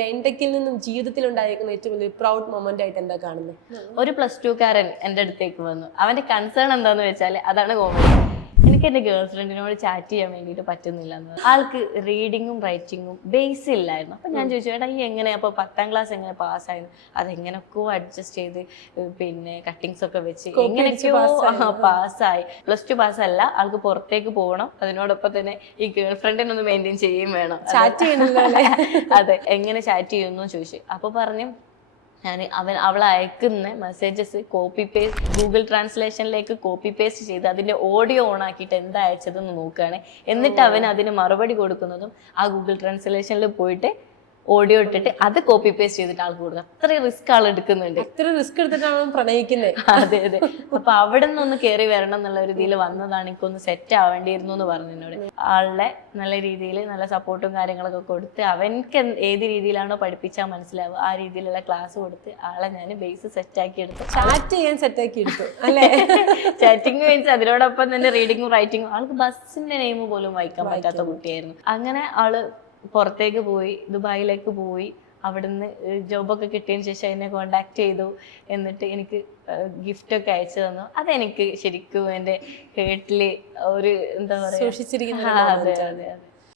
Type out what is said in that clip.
ലെൻടെക്കിൽ നിന്നും ജീവിതത്തിൽ ഉണ്ടായിരിക്കുന്ന ഏറ്റവും വലിയ പ്രൗഡ് മൊമെന്റ് ആയിട്ട് എന്താ കാണുന്നത്? ഒരു +2കാരൻ എൻ്റെ അടുത്തേക്ക് വന്നു. അവന്റെ കൺസേൺ എന്താന്ന് വെച്ചാൽ അതാണ് കോമഡി. എനിക്ക് എൻ്റെ ഗേൾ ഫ്രണ്ടിനോട് ചാറ്റ് ചെയ്യാൻ വേണ്ടിയിട്ട് പറ്റുന്നില്ല എന്ന്. ആൾക്ക് റീഡിങ്ങും റൈറ്റിങ്ങും ബേസ് ഇല്ലായിരുന്നു. അപ്പം ഞാൻ ചോദിച്ചു, ഏട്ടാ ഈ എങ്ങനെയാ അപ്പോൾ 10ാം ക്ലാസ് എങ്ങനെ പാസ്സായിരുന്നു? അതെങ്ങനെയൊക്കെയോ അഡ്ജസ്റ്റ് ചെയ്ത് പിന്നെ കട്ടിങ്സ് ഒക്കെ വെച്ച് എങ്ങനെയൊക്കെയോ പാസ്സായി. +2 പാസ്സല്ല, ആൾക്ക് പുറത്തേക്ക് പോകണം, അതിനോടൊപ്പം തന്നെ ഈ ഗേൾ ഫ്രണ്ടിനൊന്ന് മെയിൻറ്റെയിൻ ചെയ്യുകയും വേണം. ചാറ്റ് ചെയ്യണല്ലോ. അതെ, എങ്ങനെ ചാറ്റ് ചെയ്യുമെന്ന് ചോദിച്ചു. അപ്പോൾ പറഞ്ഞു അവൾ അയക്കുന്ന മെസ്സേജസ് കോപ്പി പേസ്റ്റ് ഗൂഗിൾ ട്രാൻസ്ലേഷനിലേക്ക് കോപ്പി പേസ്റ്റ് ചെയ്ത് അതിന്റെ ഓഡിയോ ഓൺ ആക്കിയിട്ട് എന്താ അയച്ചതെന്ന് നോക്കുകയാണ്. എന്നിട്ട് അവൻ അതിന് മറുപടി കൊടുക്കുന്നതും ആ ഗൂഗിൾ ട്രാൻസ്ലേഷനിൽ പോയിട്ട് ഓഡിയോ ഇട്ടിട്ട് അത് കോപ്പി പേസ്റ്റ് ചെയ്തിട്ട് ആൾക്ക് കൊടുക്കുക. അത്രയും റിസ്ക് ആൾ എടുക്കുന്നുണ്ട്. അത്ര റിസ്ക് എടുത്തിട്ടാണ് പ്രണയിക്കുന്നത്. അതെ അതെ. അപ്പൊ അവിടെ നിന്നൊന്ന് കയറി വരണം എന്നുള്ള ഒരു ഇതിൽ വന്നതാണ്. എനിക്കൊന്ന് സെറ്റ് ആവേണ്ടിയിരുന്നു എന്ന് പറഞ്ഞു എന്നോട്. ആളുടെ നല്ല രീതിയിൽ നല്ല സപ്പോർട്ടും കാര്യങ്ങളൊക്കെ കൊടുത്ത് അവൻക്ക് ഏത് രീതിയിലാണോ പഠിപ്പിച്ചാൽ മനസ്സിലാവുക ആ രീതിയിലുള്ള ക്ലാസ് കൊടുത്ത് ആളെ ഞാൻ ബേസ് സെറ്റാക്കി എടുത്തു. ചാറ്റ് ചെയ്യാൻ സെറ്റാക്കി എടുത്തു അല്ലേ? ചാറ്റിംഗ് മീൻസ് അതിനോടൊപ്പം തന്നെ റീഡിങ്ങും റൈറ്റിങ്ങും. ആൾക്ക് ബസ്സിന്റെ നെയിം പോലും വായിക്കാൻ പറ്റാത്ത കുട്ടിയായിരുന്നു. അങ്ങനെ ആള് പുറത്തേക്ക് പോയി, ദുബായിലേക്ക് പോയി. അവിടുന്ന് ജോബൊക്കെ കിട്ടിയതിന് ശേഷം എന്നെ കോണ്ടാക്ട് ചെയ്തു. എന്നിട്ട് എനിക്ക് ഗിഫ്റ്റൊക്കെ അയച്ചു തന്നു. അതെനിക്ക് ശരിക്കും എൻ്റെ ഹേർട്ടില് ഒരു എന്താ പറയുക സൂക്ഷിച്ചിരിക്കുന്ന അതെ അതെ അതെ.